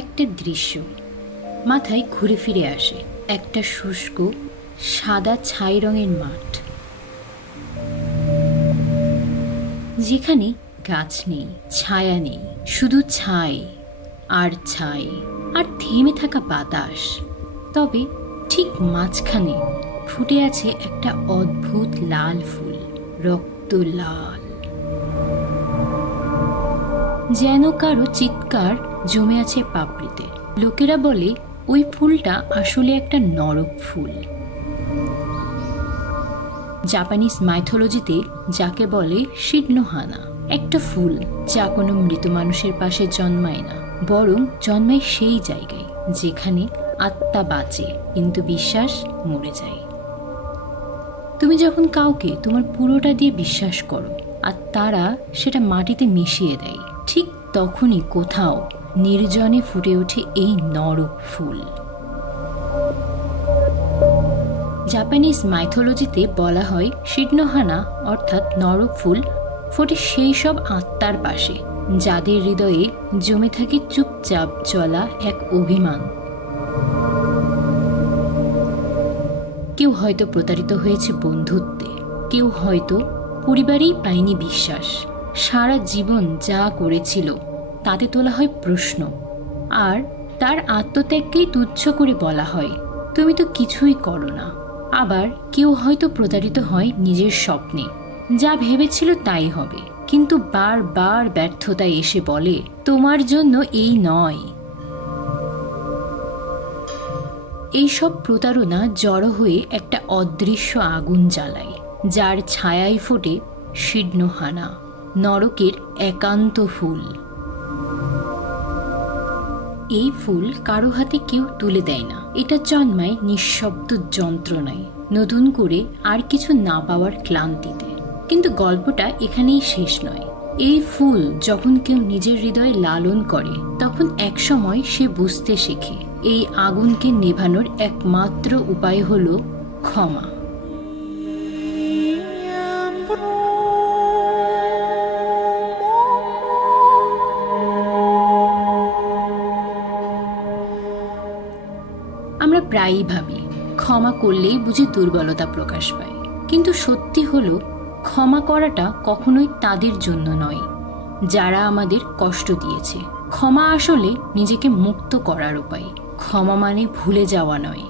একটা দৃশ্য মাথায় ঘুরে ফিরে আসে। একটা শুষ্ক সাদা ছাই রঙের মাঠ, যেখানে গাছ নেই, ছায়া নেই, শুধু ছাই আর ছাই আর থেমে থাকা বাতাস। তবে ঠিক মাঝখানে ফুটে আছে একটা অদ্ভুত লাল ফুল, রক্ত লাল, যেন কারো চিৎকার জমে আছে পাপড়িতে। লোকেরা বলে ওই ফুলটা আসলে একটা নরক ফুল। জাপানিজ মাইথোলজিতে যাকে বলে শিডনোহানা, একটা ফুল যা কোনো মৃত মানুষের পাশে জন্মায় না, বরং জন্মায় সেই জায়গায় যেখানে আত্মা বাঁচে কিন্তু বিশ্বাস মরে যায়। তুমি যখন কাউকে তোমার পুরোটা দিয়ে বিশ্বাস করো আর তারা সেটা মাটিতে মিশিয়ে দেয়, ঠিক তখনই কোথাও নির্জনে ফুটে ওঠে এই নরক ফুল। জাপানিজ মাইথোলজিতে বলা হয় শিডনোহানা অর্থাৎ নরক ফুল ফোটে সেই সব আত্মার পাশে যাদের হৃদয়ে জমে থাকে চুপচাপ চলা এক অভিমান। কেউ হয়তো প্রতারিত হয়েছে বন্ধুত্বে, কেউ হয়তো পরিবারেই পায়নি বিশ্বাস। সারা জীবন যা করেছিল তাতে তোলা হয় প্রশ্ন, আর তার আত্মত্যাগকেই তুচ্ছ করে বলা হয় তুমি তো কিছুই করো না। আবার কেউ হয়তো প্রতারিত হয় নিজের স্বপ্নে, যা ভেবেছিল তাই হবে, কিন্তু বারবার ব্যর্থতায় এসে বলে তোমার জন্য এই নয়। এইসব প্রতারণা জড়ো হয়ে একটা অদৃশ্য আগুন জ্বালায়, যার ছায়ায় ফোটে শিডনোহানা, নরকের একান্ত ফুল। এই ফুল কারো হাতে কেউ তুলে দেয় না, এটা জন্মায় নিঃশব্দ যন্ত্রণায়, নতুন করে আর কিছু না পাওয়ার ক্লান্তিতে। কিন্তু গল্পটা এখানেই শেষ নয়। এই ফুল যখন কেউ নিজের হৃদয়ে লালন করে, তখন একসময় সে বুঝতে শেখে এই আগুনকে নেভানোর একমাত্র উপায় হলো ক্ষমা। আমরা প্রায়ই ভাবি ক্ষমা করলেই বুঝি দুর্বলতা প্রকাশ পায়, কিন্তু সত্যি হলো ক্ষমা করাটা কখনোই তাদের জন্য নয় যারা আমাদের কষ্ট দিয়েছে। ক্ষমা আসলে নিজেকে মুক্ত করার উপায়। ক্ষমা মানে ভুলে যাওয়া নয়,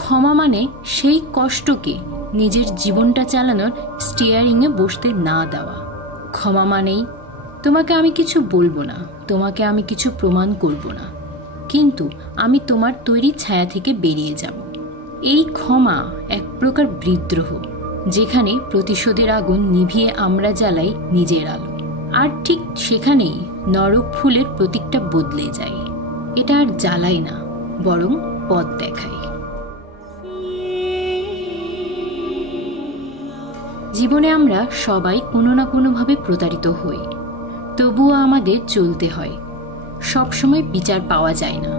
ক্ষমা মানে সেই কষ্টকে নিজের জীবনটা চালানোর স্টিয়ারিংয়ে বসতে না দেওয়া। ক্ষমা মানেই তোমাকে আমি কিছু বলবো না, তোমাকে আমি কিছু প্রমাণ করব না, কিন্তু আমি তোমার তৈরি ছায়া থেকে বেরিয়ে যাব। এই ক্ষমা এক প্রকার বিদ্রোহ, যেখানে প্রতিশোধের আগুন নিভিয়ে আমরা জ্বালাই নিজের আলো। আর ঠিক সেখানেই নরক ফুলের প্রতীকটা বদলে যায়। এটা আর জ্বালায় না, বরং পথ দেখায়। জীবনে আমরা সবাই কোনো না কোনোভাবে প্রতারিত হই, তবুও আমাদের চলতে হয়। সবসময় বিচার পাওয়া যায় না,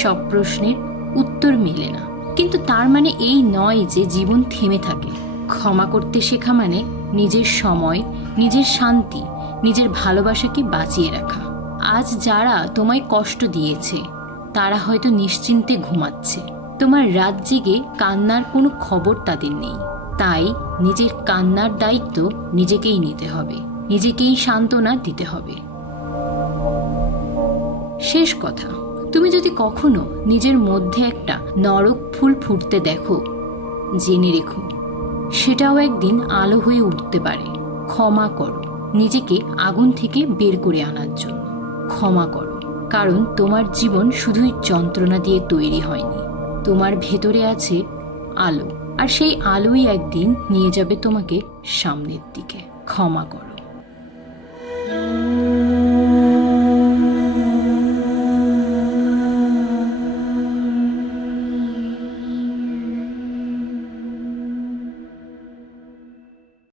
সব প্রশ্নের উত্তর মেলে না, কিন্তু তার মানে এই নয় যে জীবন থেমে থাকে। ক্ষমা করতে শেখা মানে নিজের সময়, নিজের শান্তি, নিজের ভালোবাসাকে বাঁচিয়ে রাখা। আজ যারা তোমায় কষ্ট দিয়েছে তারা হয়তো নিশ্চিন্তে ঘুমাচ্ছে, তোমার রাত জেগে কান্নার কোনো খবর তাদের নেই। তাই নিজের কান্নার দায়িত্ব নিজেকেই নিতে হবে, নিজেকেই সান্ত্বনা দিতে হবে। শেষ কথা, তুমি যদি কখনো নিজের মধ্যে একটা নরক ফুল ফুটতে দেখো, জেনে রেখো সেটাও একদিন আলো হয়ে উঠতে পারে। ক্ষমা করো নিজেকে আগুন থেকে বের করে আনার জন্য। ক্ষমা করো, কারণ তোমার জীবন শুধুই যন্ত্রণা দিয়ে তৈরি হয়নি, তোমার ভেতরে আছে আলো, আর সেই আলোই একদিন নিয়ে যাবে তোমাকে সামনের দিকে। ক্ষমা করো।